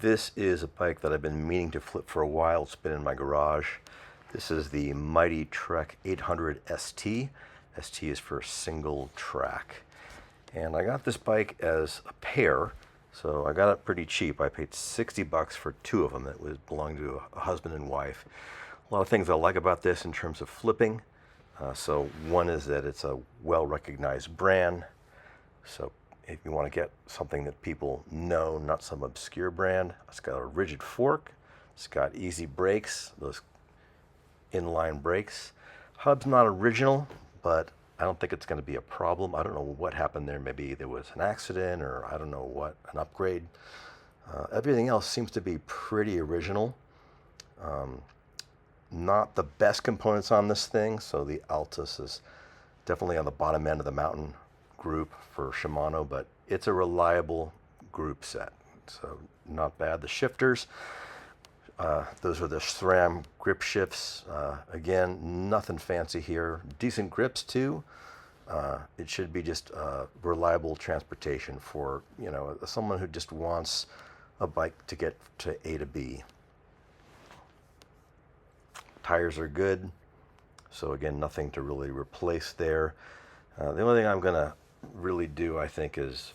This is a bike that I've been meaning to flip for a while. It's been in my garage. This is the Mighty Trek 800 ST. ST is for single track. And I got this bike as a pair, so I got it pretty cheap. I paid 60 bucks for two of them. It belonged to a husband and wife. A lot of things I like about this in terms of flipping. So one is that it's a well-recognized brand. So if you want to get something that people know, not some obscure brand, it's got a rigid fork. It's got easy brakes, those inline brakes. Hub's not original, but I don't think it's going to be a problem. I don't know what happened there. Maybe there was an accident, or I don't know what, an upgrade. Everything else seems to be pretty original. Not the best components on this thing, so the Altus is definitely on the bottom end of the mountain group for Shimano, but it's a reliable group set, so not bad. The shifters, those are the SRAM grip shifts. Again, nothing fancy here. Decent grips too. It should be just reliable transportation for, you know, someone who just wants a bike to get to A to B. Tires are good, so again, nothing to really replace there. The only thing I'm gonna really do, I think, is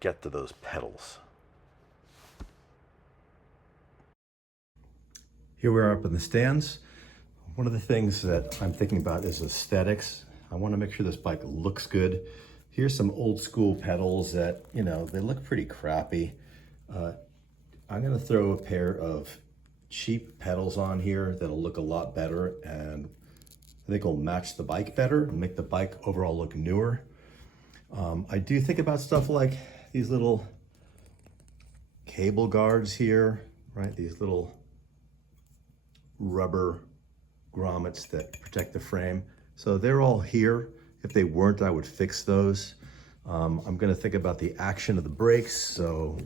get to those pedals. Here we are up in the stands. One of the things that I'm thinking about is aesthetics. I want to make sure this bike looks good. Here's some old school pedals that, you know, they look pretty crappy. I'm gonna throw a pair of cheap pedals on here that'll look a lot better, and I think will match the bike better and make the bike overall look newer. I do think about stuff like these little cable guards here, right? These little rubber grommets that protect the frame. So they're all here. If they weren't, I would fix those. I'm gonna think about the action of the brakes. So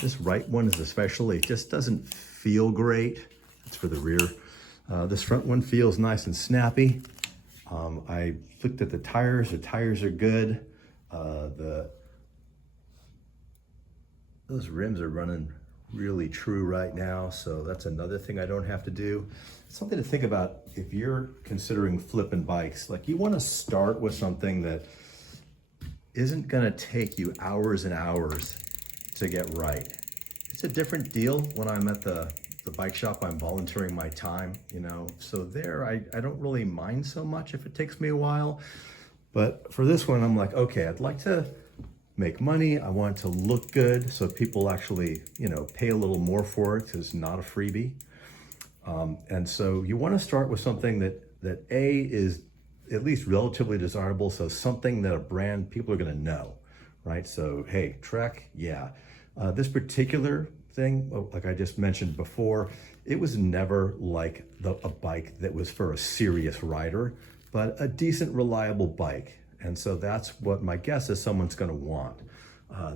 this right one is especially, it just doesn't feel great. It's for the rear. This front one feels nice and snappy. I looked at the tires are good. Those rims are running really true right now, so that's another thing I don't have to do. Something to think about if you're considering flipping bikes. Like, you want to start with something that isn't gonna take you hours and hours to get right. It's a different deal when I'm at the bike shop. I'm volunteering my time, you know, so there I don't really mind so much if it takes me a while. But for this one, I'm like, okay, I'd like to make money. I want it to look good so people actually, you know, pay a little more for it, because it's not a freebie. And so you want to start with something that A, is at least relatively desirable, so something that a brand people are going to know, right? So hey, Trek, yeah. This particular thing, like I just mentioned before, it was never like a bike that was for a serious rider, but a decent, reliable bike. And so that's what my guess is someone's gonna want.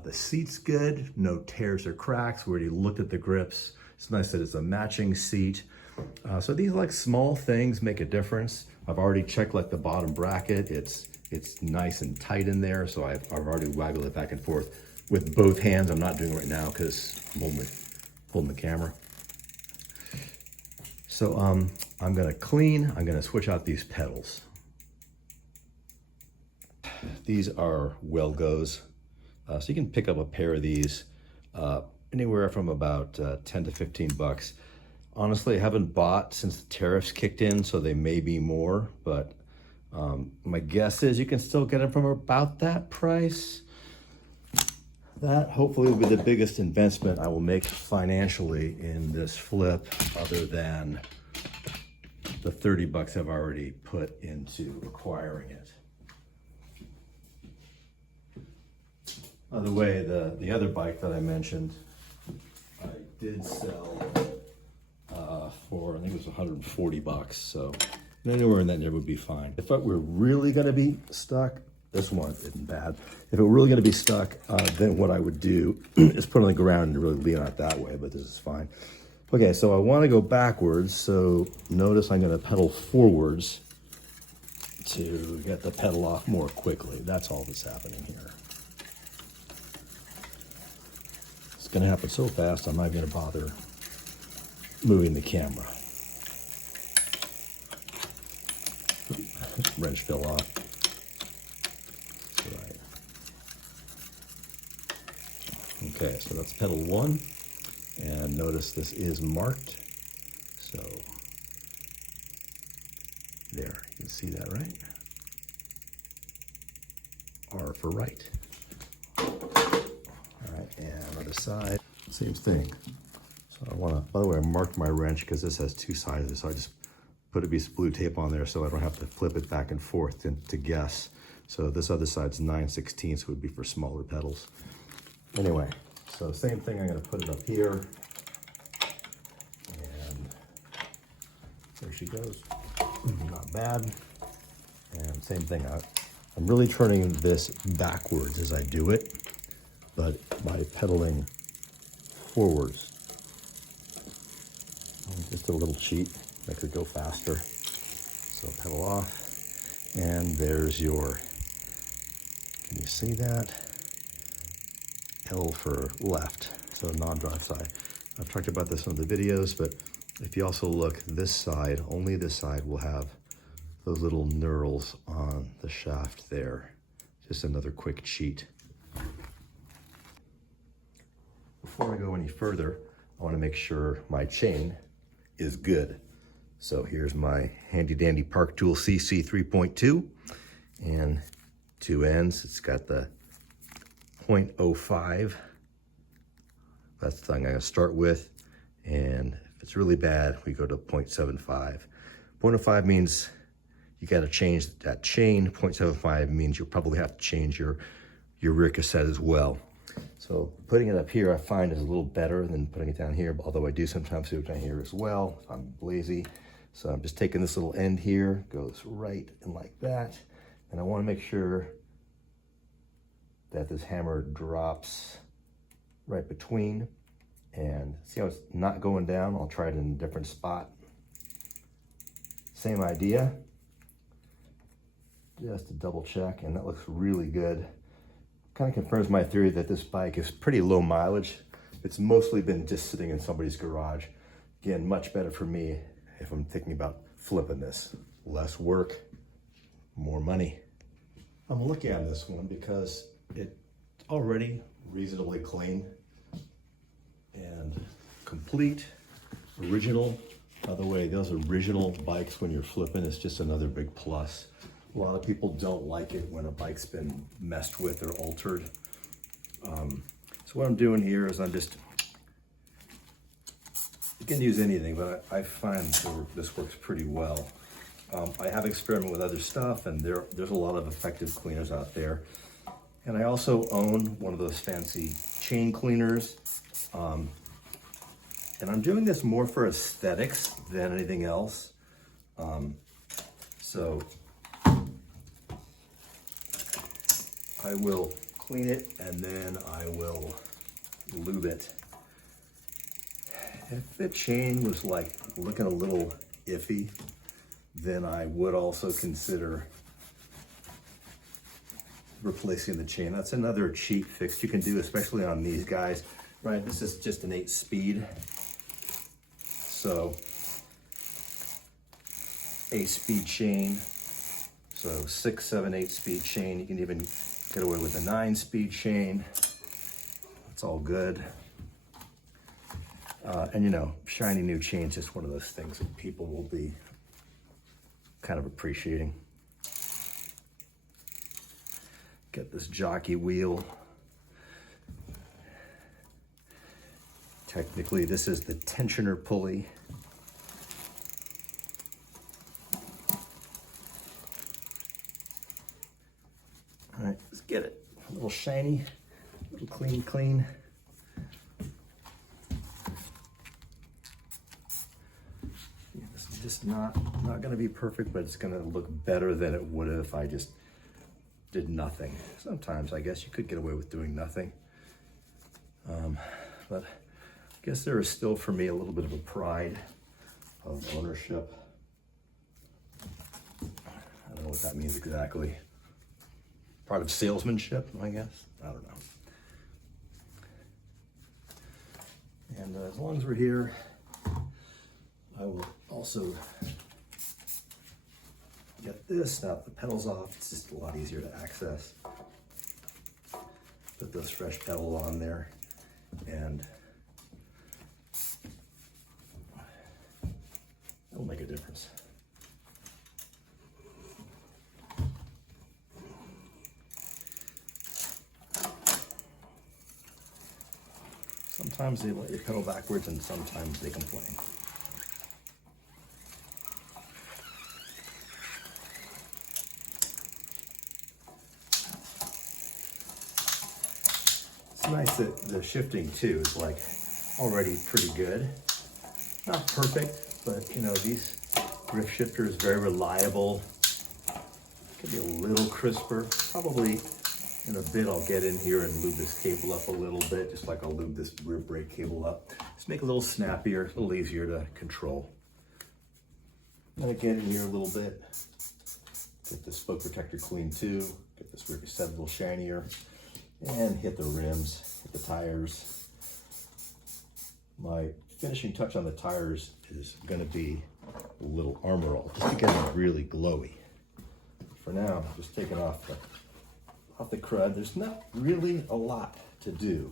The seat's good, no tears or cracks. We already looked at the grips. It's nice that it's a matching seat. So these like small things make a difference. I've already checked like the bottom bracket. It's nice and tight in there. So I've already waggled it back and forth with both hands. I'm not doing it right now because I'm holding the camera. So I'm gonna clean, I'm gonna switch out these pedals. These are Well-Go's. So you can pick up a pair of these anywhere from about 10 to 15 bucks. Honestly, I haven't bought since the tariffs kicked in, so they may be more, but my guess is you can still get them from about that price. That hopefully will be the biggest investment I will make financially in this flip, other than the 30 bucks I've already put into acquiring it. By the way, the other bike that I mentioned, I did sell for, I think it was 140 bucks. So anywhere in that neighborhood would be fine. If it were really gonna be stuck, this one isn't bad. If it were really gonna be stuck, then what I would do is put it on the ground and really lean on it that way, but this is fine. Okay, so I wanna go backwards. So notice I'm gonna pedal forwards to get the pedal off more quickly. That's all that's happening here. gonna happen so fast, I'm not gonna bother moving the camera. Wrench fell off. Right. Okay, so that's pedal 1. And notice this is marked. So there, you can see that, right? R for right. All right, and other side, same thing. So I wanna, by the way, I marked my wrench because this has 2 sizes, so I just put a piece of blue tape on there so I don't have to flip it back and forth to guess. So this other side's 9/16, would be for smaller pedals. Anyway, so same thing, I'm gonna put it up here. And there she goes, not bad. And same thing, I'm really turning this backwards as I do it, but by pedaling forwards. Just a little cheat, makes it go faster. So pedal off, and there's your, can you see that? L for left, so non-drive side. I've talked about this in the videos, but if you also look this side, only this side will have those little knurls on the shaft there. Just another quick cheat. Before I go any further, I want to make sure my chain is good. So here's my handy dandy Park Tool CC 3.2 and 2 ends. It's got the 0.05. That's the thing I'm going to start with. And if it's really bad, we go to 0.75. 0.05 means you got to change that chain. 0.75 means you'll probably have to change your rear cassette as well. So putting it up here, I find is a little better than putting it down here, although I do sometimes do it down here as well if I'm lazy. So I'm just taking this little end here, goes right and like that. And I want to make sure that this hammer drops right between. And see how it's not going down? I'll try it in a different spot. Same idea. Just to double check, and that looks really good. Kind of confirms my theory that this bike is pretty low mileage. It's mostly been just sitting in somebody's garage. Again, much better for me if I'm thinking about flipping this. Less work, more money. I'm looking at this one because it's already reasonably clean and complete, original. By the way, those original bikes when you're flipping is just another big plus. A lot of people don't like it when a bike's been messed with or altered. So what I'm doing here is I'm just, you can use anything, but I find this works pretty well. I have experimented with other stuff, and there's a lot of effective cleaners out there. And I also own one of those fancy chain cleaners. And I'm doing this more for aesthetics than anything else. So I will clean it and then I will lube it. If the chain was like looking a little iffy, then I would also consider replacing the chain. That's another cheap fix you can do, especially on these guys, right? This is just an 8-speed. So 8-speed chain. So 6, 7, 8-speed chain. You can even get away with a 9-speed chain. It's all good. And you know, shiny new chain is just one of those things that people will be kind of appreciating. Get this jockey wheel. Technically, this is the tensioner pulley. All right, let's get it. A little shiny, a little clean. This is just not gonna be perfect, but it's gonna look better than it would if I just did nothing. Sometimes I guess you could get away with doing nothing. But I guess there is still for me a little bit of a pride of ownership. I don't know what that means exactly. Part of salesmanship, I guess. I don't know. And as long as we're here, I will also get this. Now the pedal's off, it's just a lot easier to access. Put those fresh pedals on there, and it'll make a difference. Sometimes they let you pedal backwards and sometimes they complain. It's nice that the shifting too is like already pretty good. Not perfect, but you know, these drift shifters very reliable. Could be a little crisper. Probably in a bit I'll get in here and lube this cable up a little bit, just like I'll lube this rear brake cable up. Just make it a little snappier, a little easier to control. I'm gonna get in here a little bit. Get the spoke protector clean too. Get this rear set a little shinier. And hit the rims, hit the tires. My finishing touch on the tires is gonna be a little armor all, just to get them really glowy. For now, just taking off the crud. There's not really a lot to do.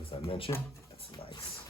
As I mentioned, that's nice.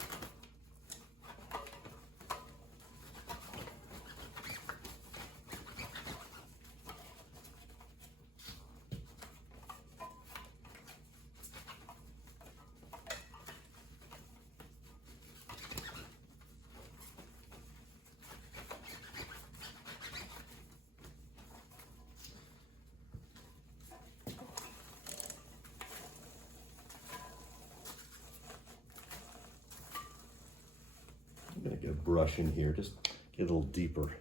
I'm gonna get a brush in here, just get a little deeper.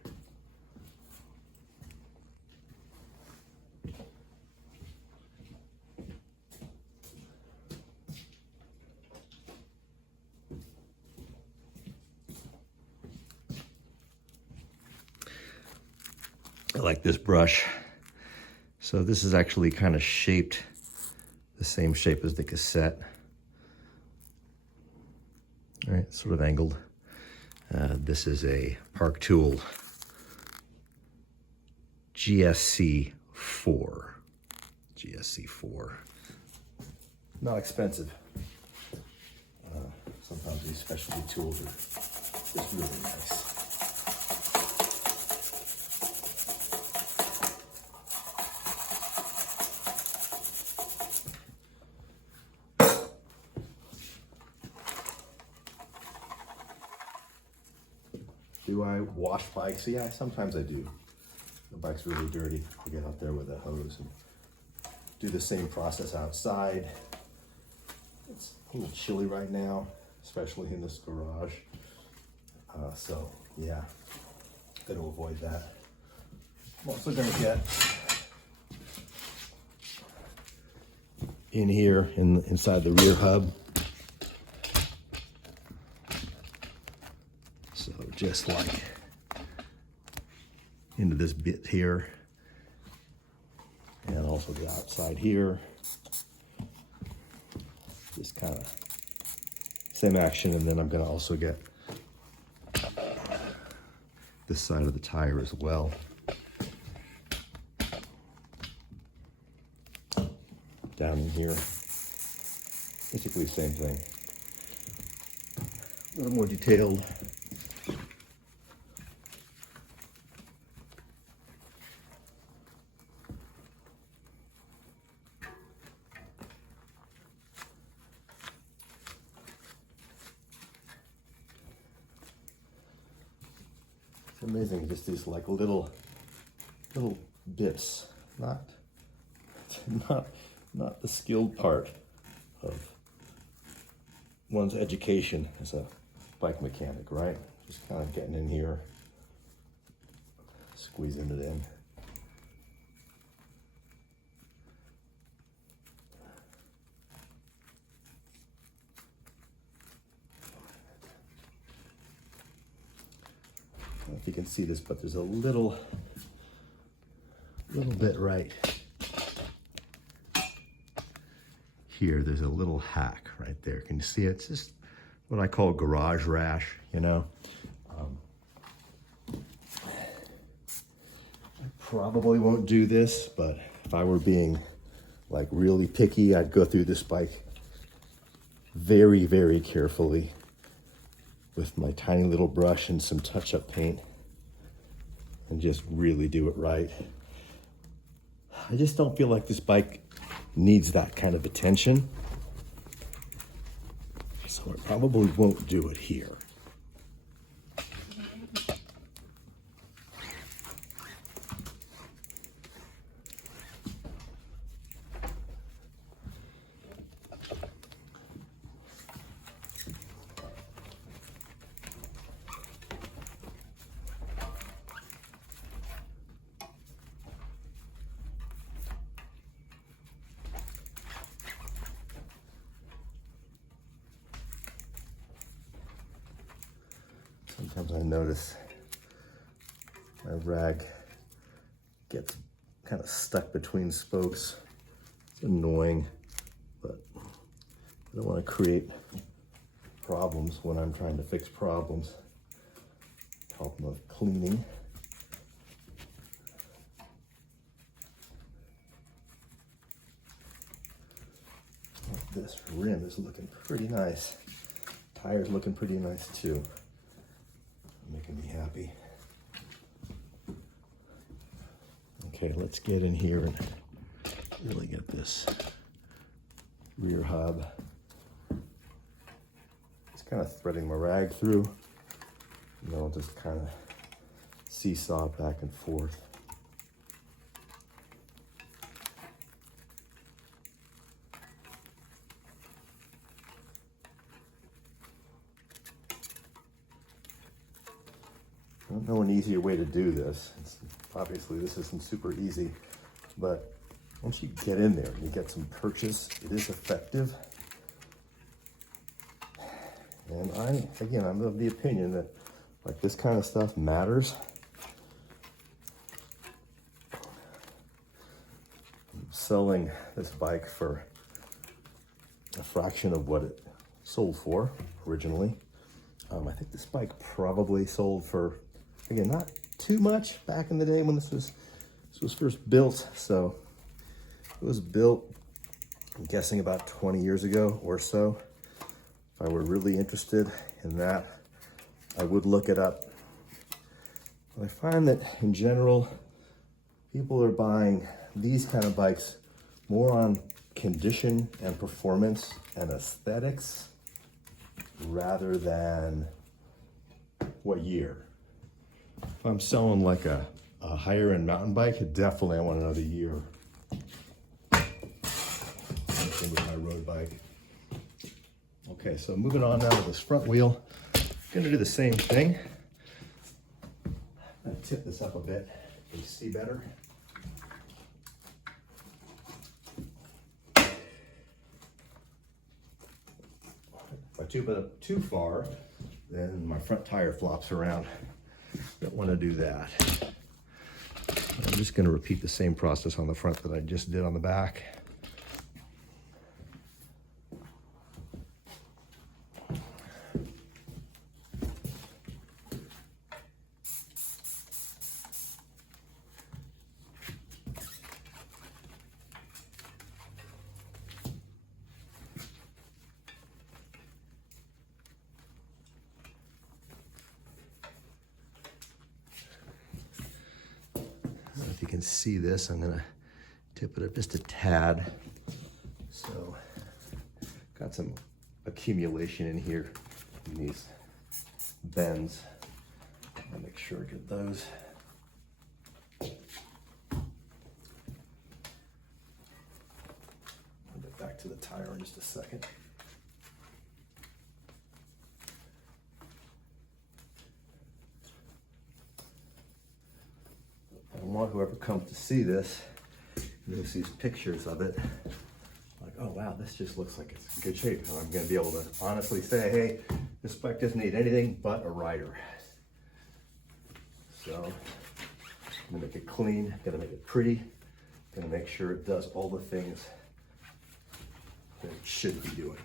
I like this brush. So this is actually kind of shaped the same shape as the cassette. All right, sort of angled. This is a Park Tool GSC4. GSC4. Not expensive. Sometimes these specialty tools are just really nice. Do I wash bikes? Yeah, sometimes I do. The bike's really dirty. I get out there with a hose and do the same process outside. It's a little chilly right now, especially in this garage. So yeah, gonna avoid that. I'm also gonna get in here inside the rear hub. So just like into this bit here, and also the outside here. Just kind of same action, and then I'm going to also get this side of the tire as well. Down in here, basically the same thing. A little more detailed. It's amazing, just these like little bits, not the skilled part of one's education as a bike mechanic, right? Just kind of getting in here, squeezing it in. I don't know if you can see this, but there's a little bit right here, there's a little hack right there. Can you see it? It's just what I call garage rash, you know? I probably won't do this, but if I were being like really picky, I'd go through this bike very, very carefully with my tiny little brush and some touch-up paint and just really do it right. I just don't feel like this bike needs that kind of attention, so I probably won't do it here. Sometimes I notice my rag gets kind of stuck between spokes. It's annoying, but I don't want to create problems when I'm trying to fix problems. Problem of cleaning. This rim is looking pretty nice. Tire's looking pretty nice too. Making me happy. Okay, let's get in here and really get this rear hub. Just kind of threading my rag through. You know, just kind of seesaw back and forth. I don't know an easier way to do this. Obviously, this isn't super easy, but once you get in there and you get some purchase, it is effective. And I'm of the opinion that like this kind of stuff matters. I'm selling this bike for a fraction of what it sold for originally. I think this bike probably sold for, again, not too much back in the day when this was first built. So it was built, I'm guessing about 20 years ago or so. If I were really interested in that, I would look it up. But I find that in general, people are buying these kind of bikes more on condition and performance and aesthetics rather than what year. If I'm selling like a higher end mountain bike, definitely I want to know the year. Same thing with my road bike. Okay, so moving on now to this front wheel. I'm gonna do the same thing. I'm gonna tip this up a bit so you see better. If I tube it up too far, then my front tire flops around. Don't want to do that. I'm just going to repeat the same process on the front that I just did on the back. If you can see this, I'm gonna tip it up just a tad. So, got some accumulation in here in these bends. I'll make sure I get those. I'll get back to the tire in just a second. I want whoever comes to see this, and sees pictures of it, like, oh wow, this just looks like it's in good shape. And I'm gonna be able to honestly say, hey, this bike doesn't need anything but a rider. So I'm gonna make it clean, gonna make it pretty, gonna make sure it does all the things than it should be doing.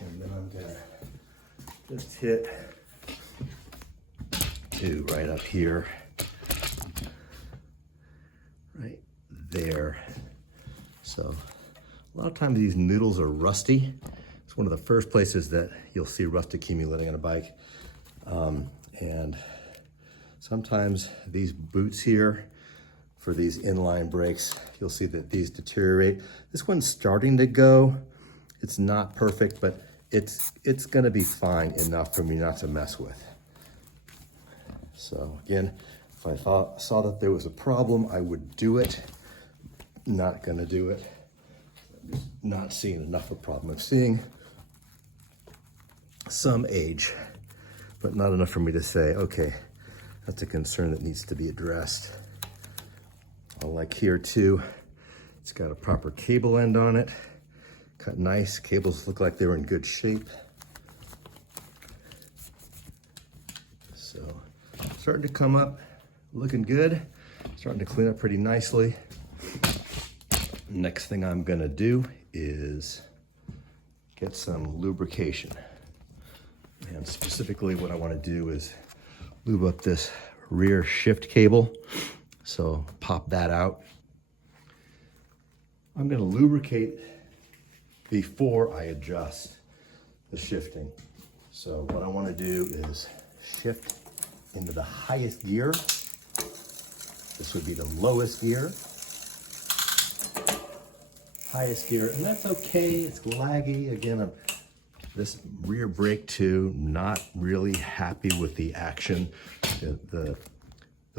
And then I'm gonna just hit two right up here, right there. So a lot of times these noodles are rusty. It's one of the first places that you'll see rust accumulating on a bike. And sometimes these boots here for these inline brakes, you'll see that these deteriorate. This one's starting to go. It's not perfect, but it's gonna be fine enough for me not to mess with. So again, if I saw that there was a problem, I would do it. Not gonna do it. I'm just not seeing enough of a problem. I'm seeing some age, but not enough for me to say, okay, that's a concern that needs to be addressed. I like here too, it's got a proper cable end on it. Cut nice, cables look like they were in good shape. So, starting to come up, looking good. Starting to clean up pretty nicely. Next thing I'm gonna do is get some lubrication. And specifically what I wanna do is lube up this rear shift cable. So pop that out. I'm gonna lubricate before I adjust the shifting. So what I wanna do is shift into the highest gear. This would be the lowest gear. Highest gear, and that's okay, it's laggy. Again, this rear brake too, not really happy with the action. The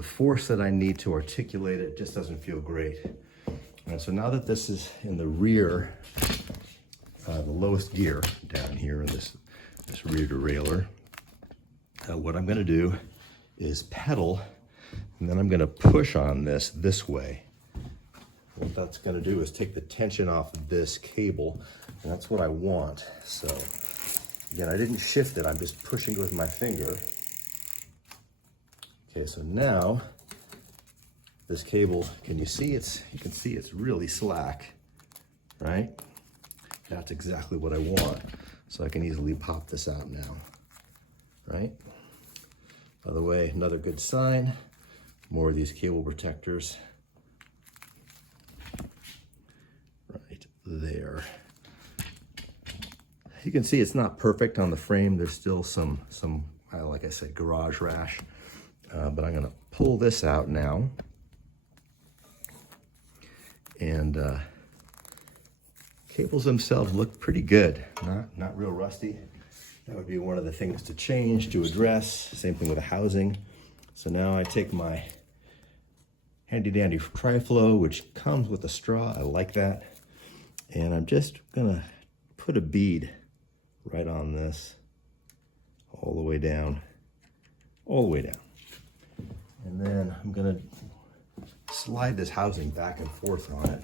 force that I need to articulate it just doesn't feel great. All right, so now that this is in the rear, the lowest gear down here in this rear derailleur, what I'm gonna do is pedal, and then I'm gonna push on this way. What that's gonna do is take the tension off of this cable, and that's what I want. So again, I didn't shift it, I'm just pushing with my finger. Okay, so now this cable, can you see you can see it's really slack, right? That's exactly what I want. So I can easily pop this out now, right? By the way, another good sign, more of these cable protectors. Right there. You can see it's not perfect on the frame. There's still some like I said, garage rash. But I'm gonna pull this out now. And cables themselves look pretty good, not real rusty. That would be one of the things to change, to address. Same thing with the housing. So now I take my handy dandy tri-flow, which comes with a straw. I like that. And I'm just gonna put a bead right on this, all the way down, all the way down. And then I'm gonna slide this housing back and forth on it.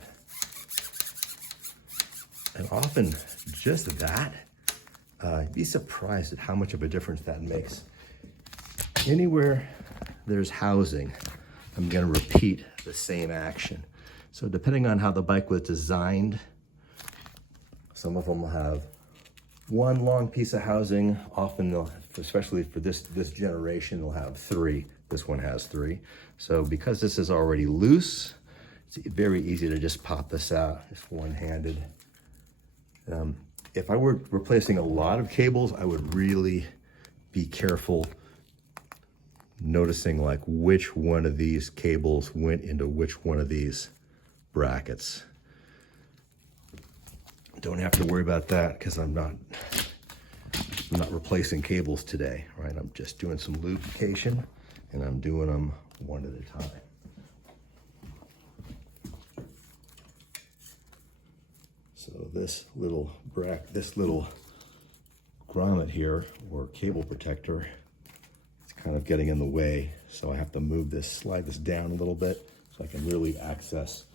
And often just that, you'd be surprised at how much of a difference that makes. Anywhere there's housing, I'm gonna repeat the same action. So depending on how the bike was designed, some of them will have one long piece of housing. Often they'll, especially for this generation, they'll have three. This one has three. So because this is already loose, it's very easy to just pop this out, just one-handed. If I were replacing a lot of cables, I would really be careful noticing like which one of these cables went into which one of these brackets. Don't have to worry about that because I'm not replacing cables today, right? I'm just doing some lubrication and I'm doing them one at a time. So this little grommet here, or cable protector, it's kind of getting in the way. So I have to move this, slide this down a little bit so I can really access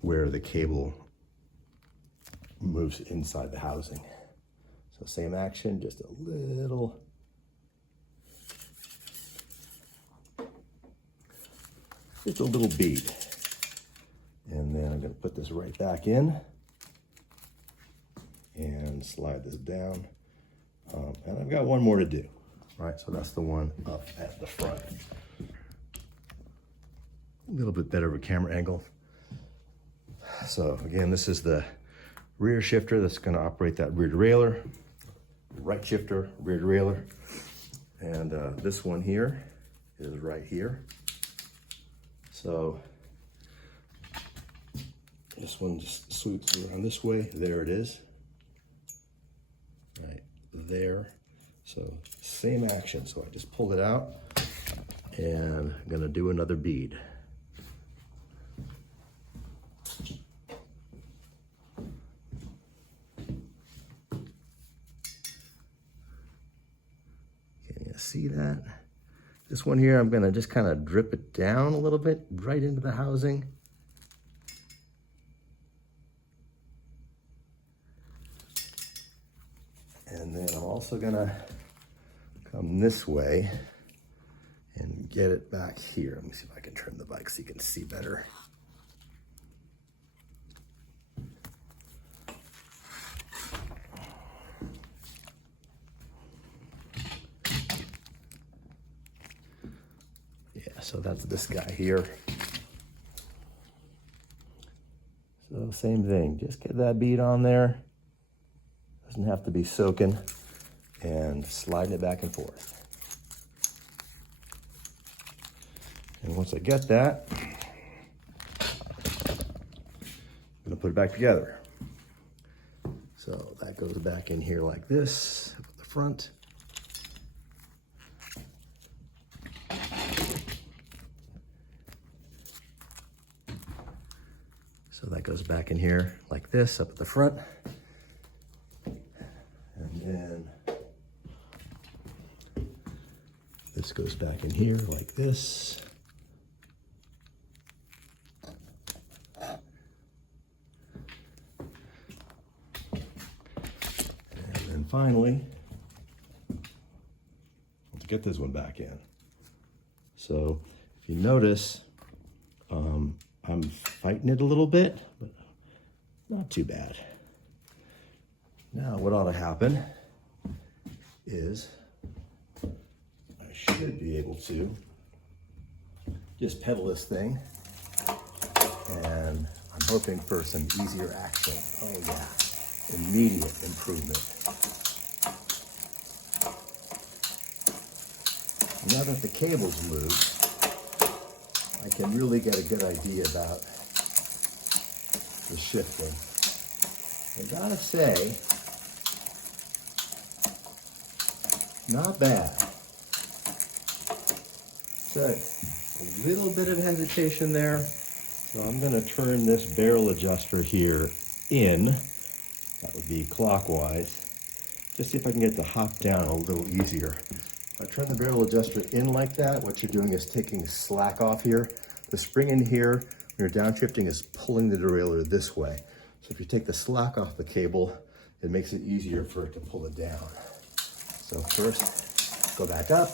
where the cable moves inside the housing. So same action, just a little bead. And then I'm going to put this right back in and slide this down. And I've got one more to do. All right, so that's the one up at the front. A little bit better of a camera angle. So again, this is the rear shifter that's going to operate that rear derailleur. Right shifter, rear derailleur. And this one here is right here. So this one just swoops around this way. There it is. Right there. So same action. So I just pulled it out and I'm gonna do another bead. Can you see that? This one here, I'm gonna just kind of drip it down a little bit right into the housing. And then I'm also gonna come this way and get it back here. Let me see if I can turn the bike so you can see better. Yeah, so that's this guy here. So same thing, just get that bead on there. Doesn't have to be soaking, and sliding it back and forth. And once I get that, I'm gonna put it back together. So that goes back in here like this, at the front. So that goes back in here like this, up at the front. And then this goes back in here like this. And then finally, let's get this one back in. So if you notice, I'm fighting it a little bit, but not too bad. Now what ought to happen is I should be able to just pedal this thing, and I'm hoping for some easier action. Oh yeah, immediate improvement. Now that the cable's moved, I can really get a good idea about the shifting. I gotta say, not bad. So a little bit of hesitation there. So I'm gonna turn this barrel adjuster here in. That would be clockwise. Just see if I can get the hop down a little easier. If I turn the barrel adjuster in like that, what you're doing is taking slack off here. The spring in here, when you're downshifting, is pulling the derailleur this way. So if you take the slack off the cable, it makes it easier for it to pull it down. So first, go back up.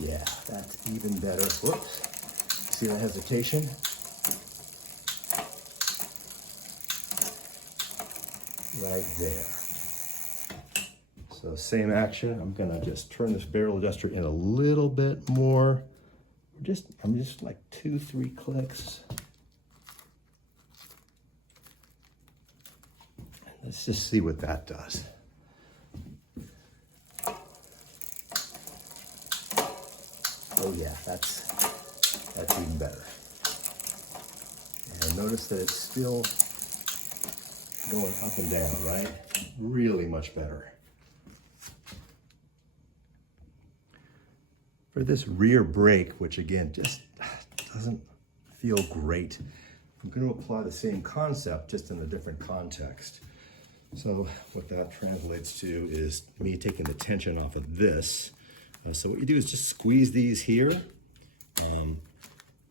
Yeah, that's even better. Whoops. See that hesitation? Right there. So same action. I'm gonna just turn this barrel adjuster in a little bit more. I'm just like 2-3 clicks. Let's just see what that does. Oh yeah, that's even better. And notice that it's still going up and down, right? Really much better. For this rear brake, which again just doesn't feel great, I'm going to apply the same concept just in a different context. So what that translates to is me taking the tension off of this. So what you do is just squeeze these here,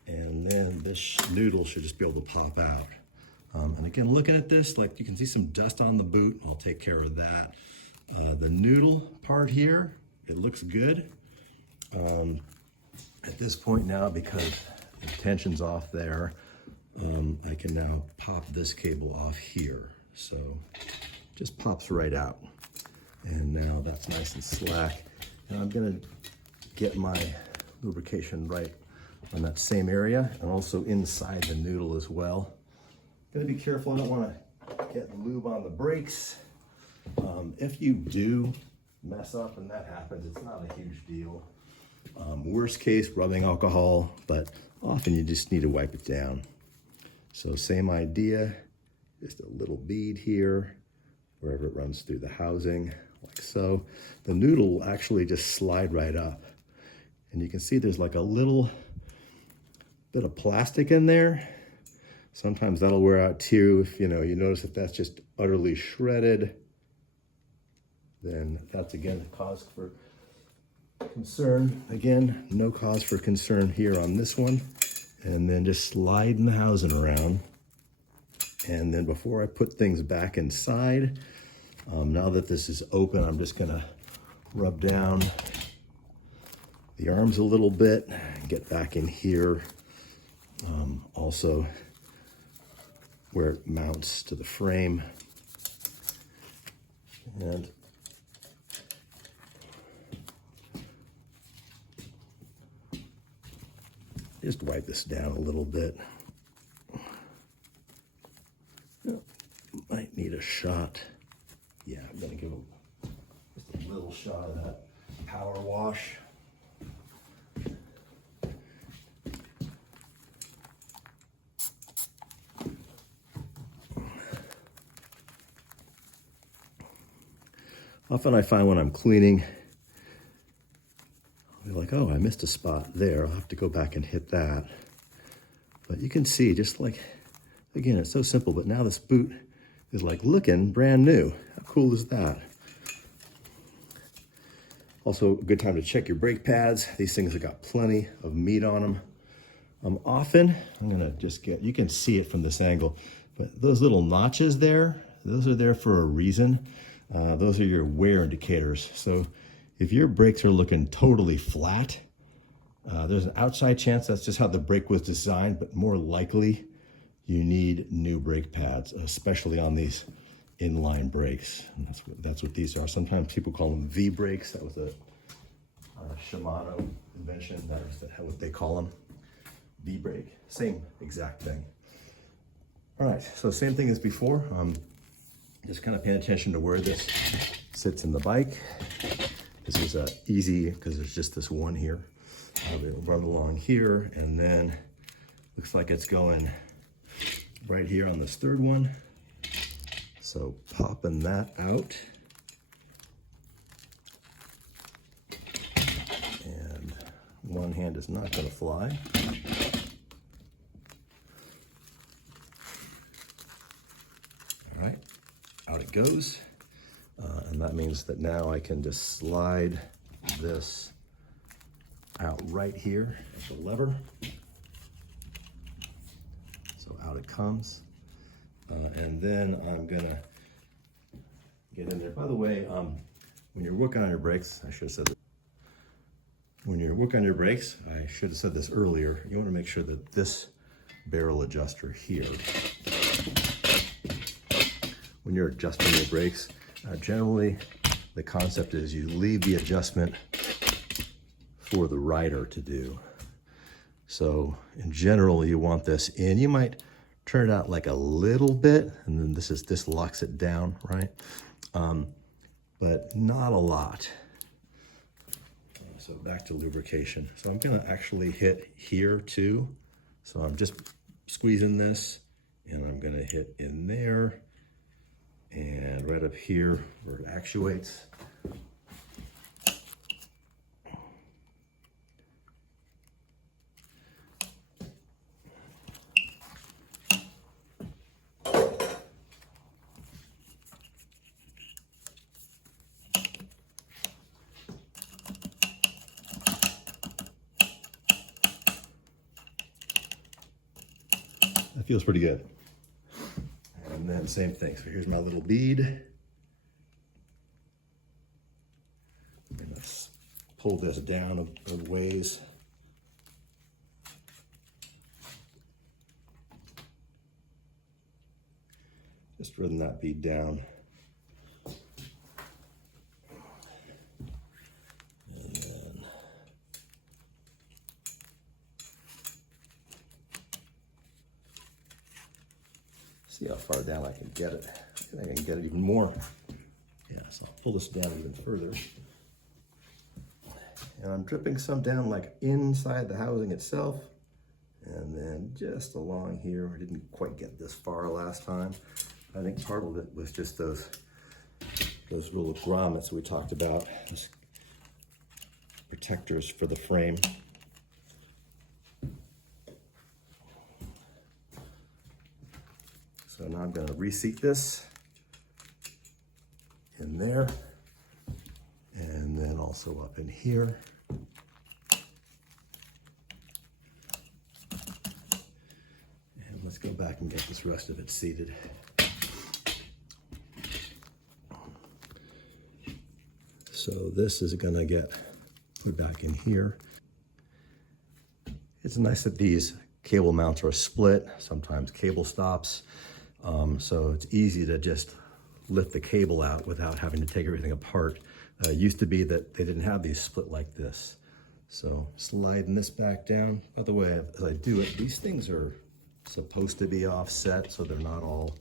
And then this noodle should just be able to pop out. And again, looking at this, like you can see some dust on the boot. I'll take care of that. The noodle part here, it looks good. At this point now, because the tension's off there, I can now pop this cable off here. So just pops right out. And now that's nice and slack. And I'm gonna get my lubrication right on that same area and also inside the noodle as well. Gotta be careful, I don't wanna get lube on the brakes. If you do mess up and that happens, it's not a huge deal. Worst case, rubbing alcohol, but often you just need to wipe it down. So same idea, just a little bead here, wherever it runs through the housing, like so. The noodle will actually just slide right up. And you can see there's like a little bit of plastic in there. Sometimes that'll wear out too. If you notice if that's just utterly shredded, then that's again a cause for concern. Again, no cause for concern here on this one. And then just sliding the housing around. And then before I put things back inside, now that this is open, I'm just gonna rub down the arms a little bit, get back in here. Also where it mounts to the frame. And just wipe this down a little bit. Might need a shot. Yeah, I'm gonna give just a little shot of that power wash. Often I find when I'm cleaning, I'll be like, oh, I missed a spot there. I'll have to go back and hit that. But you can see, just like, again, it's so simple, but now this boot is like looking brand new. How cool is that? Also, a good time to check your brake pads. These things have got plenty of meat on them. Often, I'm gonna just you can see it from this angle, but those little notches there, those are there for a reason. Those are your wear indicators. So if your brakes are looking totally flat, there's an outside chance that's just how the brake was designed, but more likely you need new brake pads, especially on these inline brakes. And that's what these are. Sometimes people call them V brakes. That was a Shimano invention. That's what they call them. V brake, same exact thing. All right, so same thing as before. Just kind of paying attention to where this sits in the bike. This is easy because there's just this one here. It'll run along here, and then looks like it's going right here on this third one. So popping that out. And one hand is not going to fly. All right. Out it goes, and that means that now I can just slide this out right here at the lever. So out it comes, and then I'm gonna get in there. By the way, when you're working on your brakes, I should have said that. When you're working on your brakes, I should have said this earlier, you want to make sure that this barrel adjuster here, when you're adjusting your brakes, generally the concept is you leave the adjustment for the rider to do. So in general, you want this in. You might turn it out like a little bit, and then this locks it down, right? But not a lot. So back to lubrication. So I'm gonna actually hit here too. So I'm just squeezing this, and I'm gonna hit in there, and right up here where it actuates. feels pretty good. And then same thing. So here's my little bead. I'm gonna pull this down a ways. Just run that bead down. And then see how far down I can get it. I think I can get it even more. Yeah, so I'll pull this down even further. And I'm dripping some down like inside the housing itself. And then just along here, I didn't quite get this far last time. I think part of it was just those little grommets we talked about, those protectors for the frame. So now I'm gonna reseat this in there, and then also up in here. And let's go back and get this rest of it seated. So this is gonna get put back in here. It's nice that these cable mounts are split, sometimes cable stops. So it's easy to just lift the cable out without having to take everything apart. It used to be that they didn't have these split like this. So sliding this back down. By the way, as I do it, these things are supposed to be offset so they're not all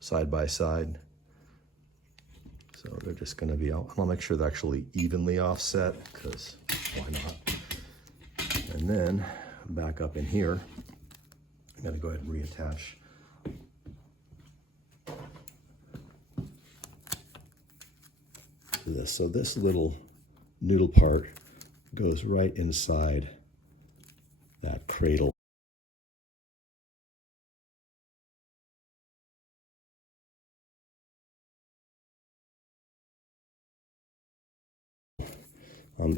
side by side. So they're just gonna be, I'll make sure they're actually evenly offset, because why not? And then back up in here, I'm gonna go ahead and reattach to this. So this little noodle part goes right inside that cradle.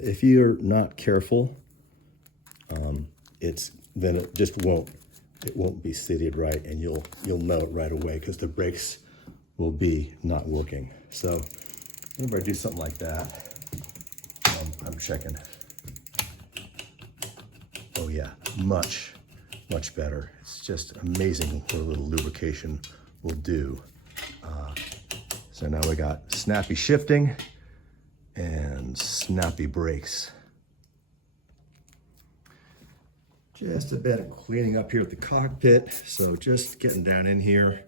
If you're not careful, then it just won't be seated right, and you'll know it right away because the brakes will be not working. So whenever I do something like that, I'm checking. Oh yeah, much better. It's just amazing what a little lubrication will do. So now we got snappy shifting and snappy brakes. Just a bit of cleaning up here at the cockpit. So just getting down in here.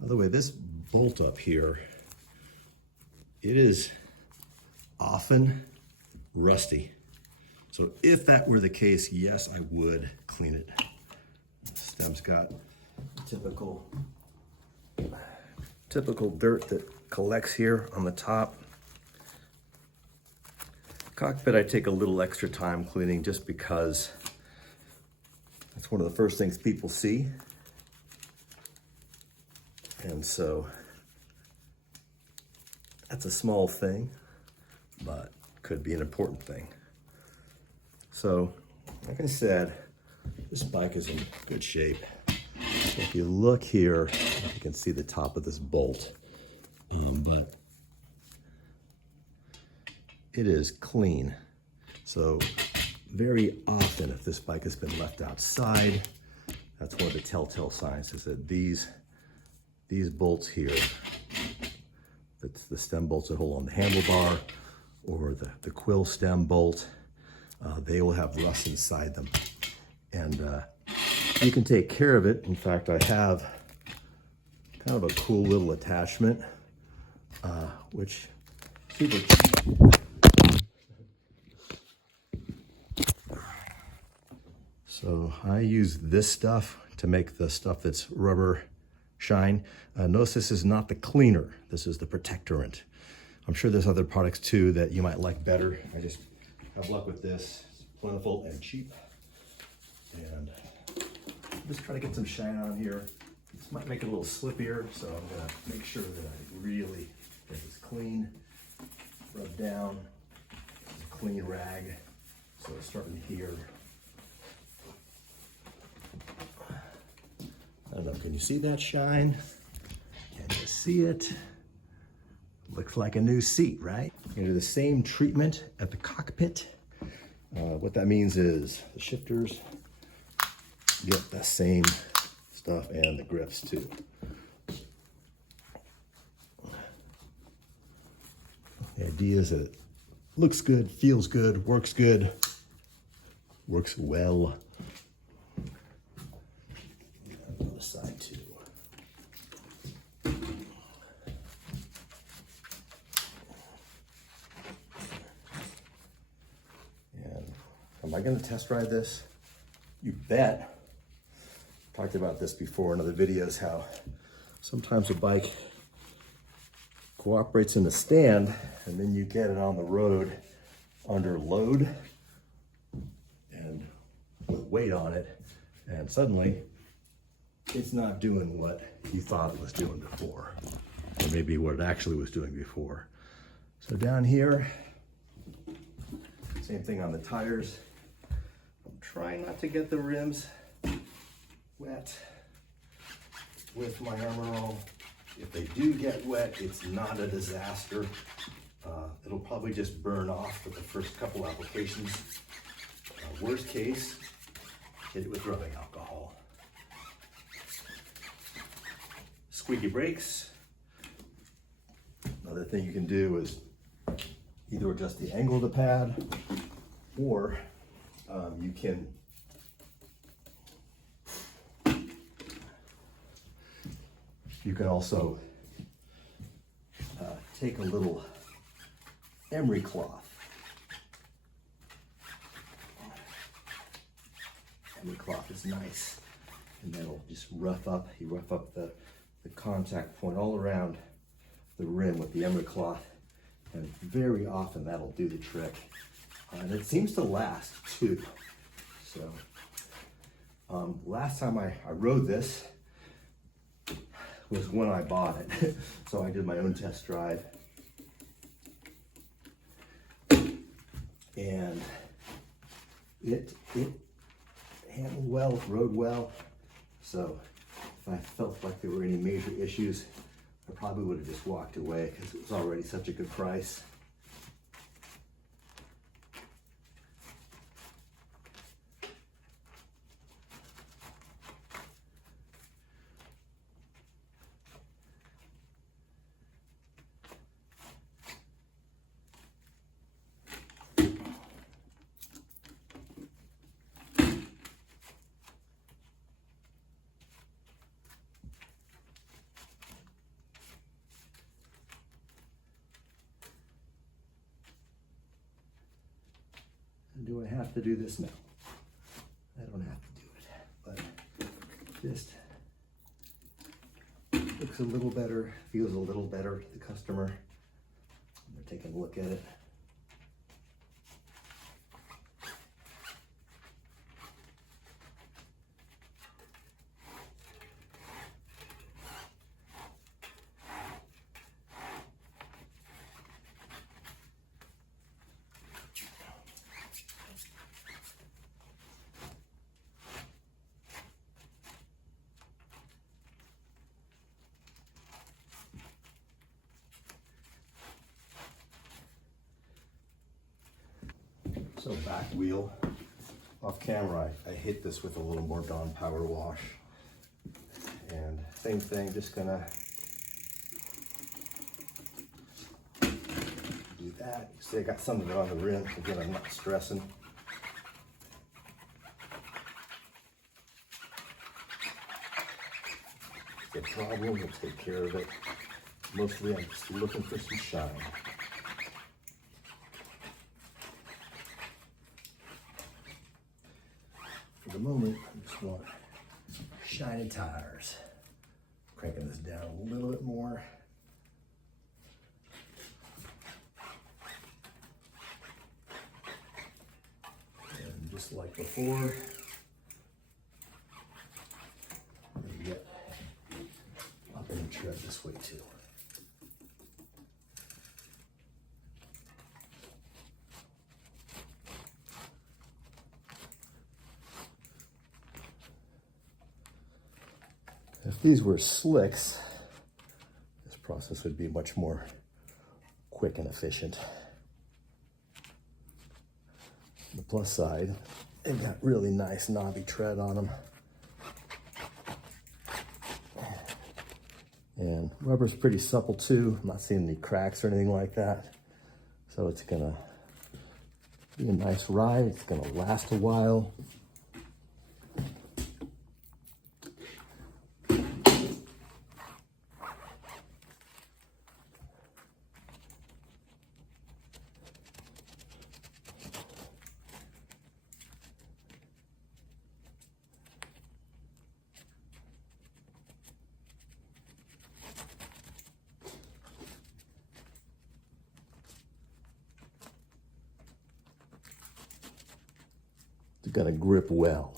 By the way, this bolt up here, it is often rusty. So if that were the case, yes, I would clean it. The stem's got typical dirt that collects here on the top. Cockpit, I take a little extra time cleaning just because that's one of the first things people see. And so that's a small thing, but could be an important thing. So, like I said, this bike is in good shape. So if you look here, you can see the top of this bolt, but it is clean. So very often, if this bike has been left outside, that's one of the telltale signs, is that these bolts here, that's the stem bolts that hold on the handlebar, or the quill stem bolt, they will have rust inside them. And you can take care of it. In fact, I have kind of a cool little attachment, which super. So I use this stuff to make the stuff that's rubber shine. Notice this is not the cleaner, this is the protectorant. I'm sure there's other products too that you might like better. I just have luck with this. It's plentiful and cheap. And just try to get some shine on here. This might make it a little slippier, so I'm gonna make sure that I really get this clean. Rub down, a clean rag. So starting here, don't know, can you see that shine? Can you see it? Looks like a new seat, right? We're gonna do the same treatment at the cockpit. What that means is the shifters get the same stuff and the grips too. The idea is that it looks good, feels good, works well. On the side too. And am I going to test ride this? You bet. Talked about this before in other videos, how sometimes a bike cooperates in the stand and then you get it on the road under load and with weight on it, and suddenly it's not doing what you thought it was doing before, or maybe what it actually was doing before. So down here, same thing on the tires. I'm trying not to get the rims wet with my Armor All. If they do get wet, it's not a disaster. It'll probably just burn off with the first couple applications. Worst case, hit it with rubbing alcohol. Squeaky brakes. Another thing you can do is either adjust the angle of the pad, or you can also take a little emery cloth. Emery cloth is nice, and that'll just rough up the contact point all around the rim with the emery cloth, and very often that'll do the trick. And it seems to last too. So last time I rode this was when I bought it. So I did my own test drive. And it handled well, rode well. So if I felt like there were any major issues, I probably would have just walked away because it was already such a good price. Do I have to do this? No, I don't have to do it, but just looks a little better, feels a little better to the customer. They're taking a look at it. So back wheel, off camera, I hit this with a little more Dawn Power Wash. And same thing, just gonna do that. You see I got some of it on the rim, again I'm not stressing. If it's a problem, we'll take care of it. Mostly I'm just looking for some shine. For the moment, I just want shiny tires. Cranking this down a little bit more. And just like before, get up in the tread this way too. If these were slicks, this process would be much more quick and efficient. On the plus side, they've got really nice knobby tread on them. And rubber's pretty supple too. I'm not seeing any cracks or anything like that. So it's gonna be a nice ride. It's gonna last a while. It's gonna grip well.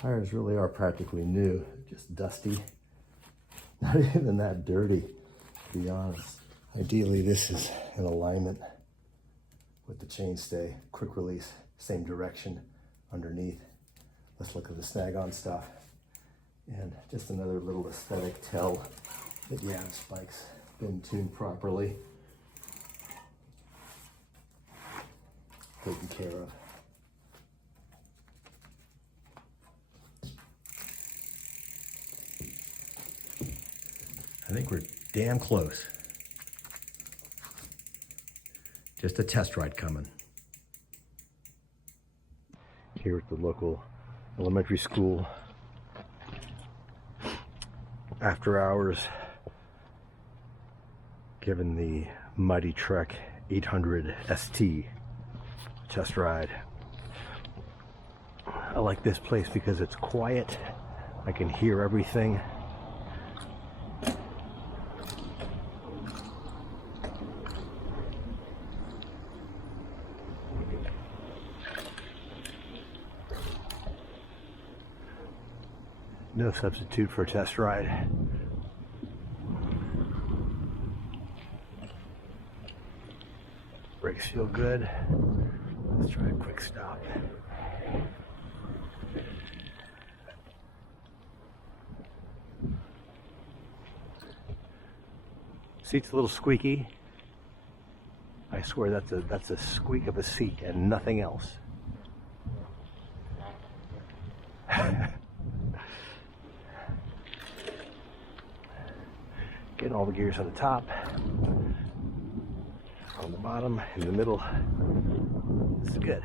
Tires really are practically new, just dusty. Not even that dirty, to be honest. Ideally, this is in alignment with the chainstay, quick release, same direction underneath. Let's look at the snag-on stuff. And just another little aesthetic tell that, yeah, the spike's been tuned properly, taken care of. I think we're damn close. Just a test ride coming. Here at the local elementary school. After hours, given the Mighty Trek 800 ST test ride. I like this place because it's quiet. I can hear everything. No substitute for a test ride. Brakes feel good. Let's try a quick stop. Seat's a little squeaky. I swear that's a squeak of a seat and nothing else. Getting all the gears on the top, on the bottom, in the middle. This is good.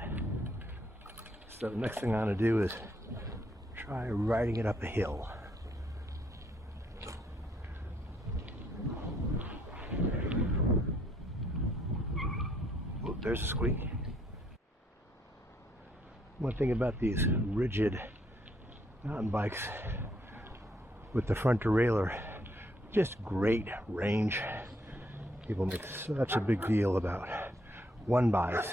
So the next thing I'm going to do is try riding it up a hill. Oh, there's a squeak. One thing about these rigid mountain bikes with the front derailleur, just great range. People make such a big deal about one buys.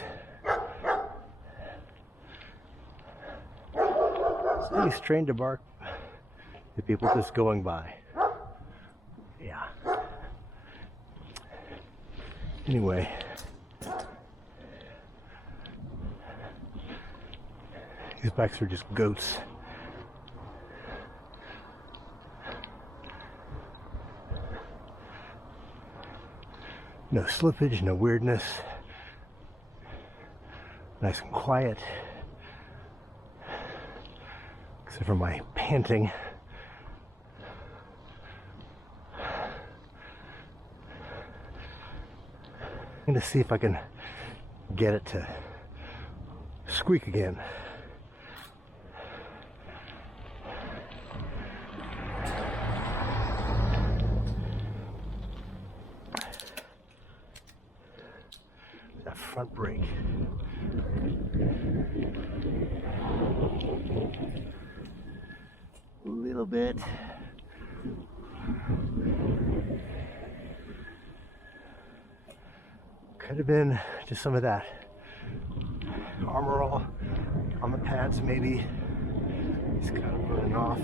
So he's trained to bark at people just going by. Yeah. These bikes are just goats. No slippage, no weirdness. Nice and quiet. Except for my panting. I'm going to see if I can get it to squeak again. That front brake. A little bit. Could have been just some of that armor all on the pads, maybe. It's kind of burning off.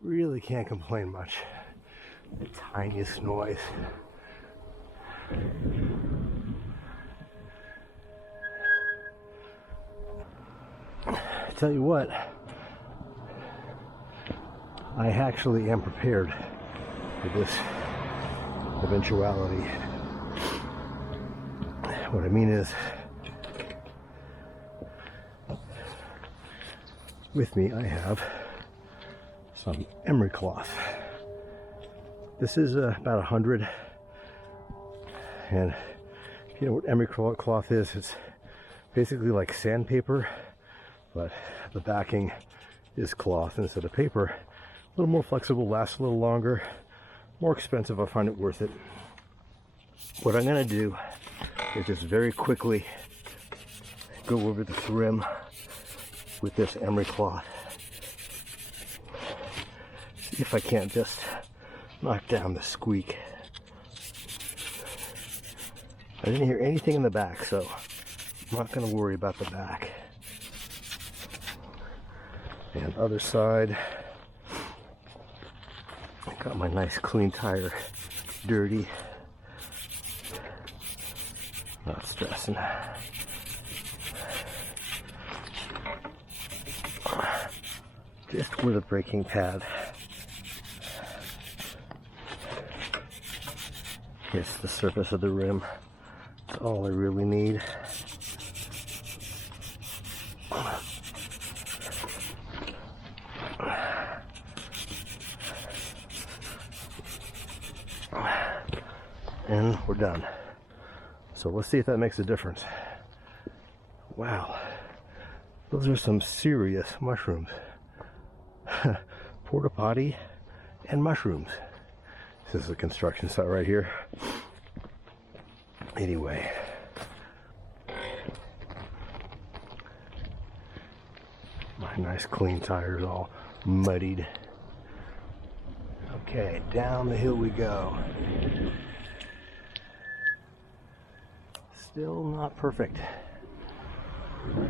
Really can't complain much. The tiniest noise. I tell you what, I actually am prepared for this eventuality. What I mean is, with me I have some emery cloth. This is about 100, and if you know what emery cloth is, it's basically like sandpaper, but the backing is cloth instead of paper. A little more flexible, lasts a little longer, more expensive. I find it worth it. What I'm going to do is just very quickly go over the rim with this emery cloth. See if I can't just knock down the squeak. I didn't hear anything in the back, so I'm not going to worry about the back. And other side, I got my nice clean tire dirty. Not stressing. Just with a braking pad. It's the surface of the rim. That's all I really need. And we're done. So let's see if that makes a difference. Wow, those are some serious mushrooms. Porta potty and mushrooms. This is a construction site right here. Anyway, my nice clean tires all muddied. Okay, down the hill we go. Still not perfect. A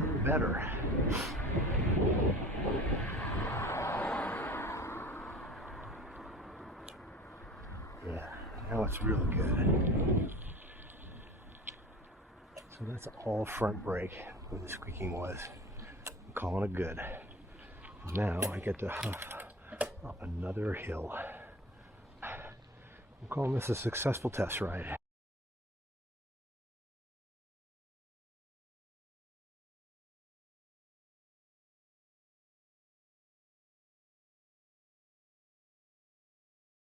little better. Yeah, now it's really good. So that's all front brake where the squeaking was. I'm calling it good. Now I get to huff up another hill. I'm calling this a successful test ride.